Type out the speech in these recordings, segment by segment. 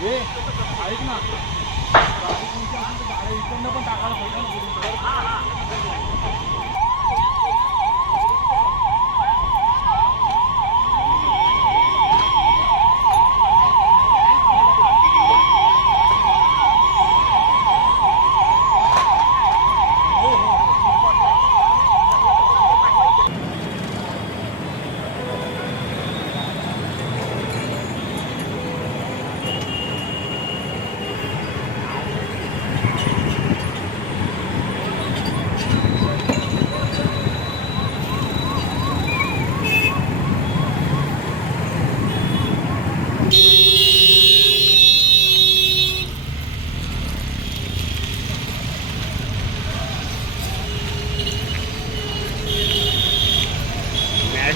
ऐक ना. गाडी कोणती गाड्या इकडनं पण टाकायला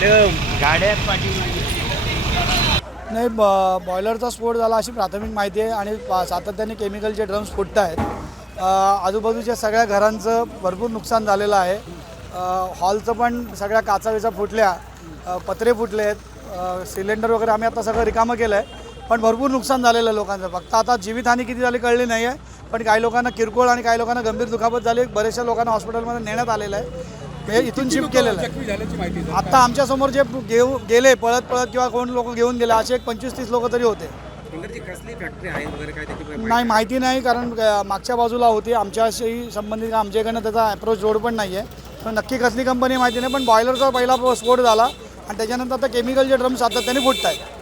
मॅडम गाड्या पाठीमागे नाही ब बॉयलरचा स्फोट झाला अशी प्राथमिक माहिती आहे आणि सातत्याने केमिकलचे ड्रम्स फुटत आहेत. आजूबाजूच्या सगळ्या घरांचं भरपूर नुकसान झालेलं आहे. हॉलचं पण सगळ्या काचावेचा फुटल्या पत्रे फुटले आहेत. सिलेंडर वगैरे आम्ही आता सगळं रिकामं केलं आहे पण भरपूर नुकसान झालेलं आहे लोकांचं. फक्त आता जीवितहानी किती झाली कळली नाही आहे पण काही लोकांना किरकोळ आणि काही लोकांना गंभीर दुखापत झाली. बऱ्याचशा लोकांना हॉस्पिटलमध्ये नेण्यात आलेलं आहे. हे इथून शिफ्ट केलेलं आहे. आता आमच्यासमोर जे घेऊ गेले पळत पळत किंवा कोण लोक घेऊन गेले असे एक पंचवीस तीस लोक तरी होते. नाही माहिती? नाही कारण मागच्या बाजूला होती. आमच्याशी संबंधित आमच्याकडनं त्याचा अप्रोच रोड पण नाही आहे पण नक्की कसली कंपनी माहिती नाही पण बॉयलरचा पहिला स्फोट झाला. आणि त्याच्यानंतर आता केमिकलचे ड्रम सातत्याने फुटत आहेत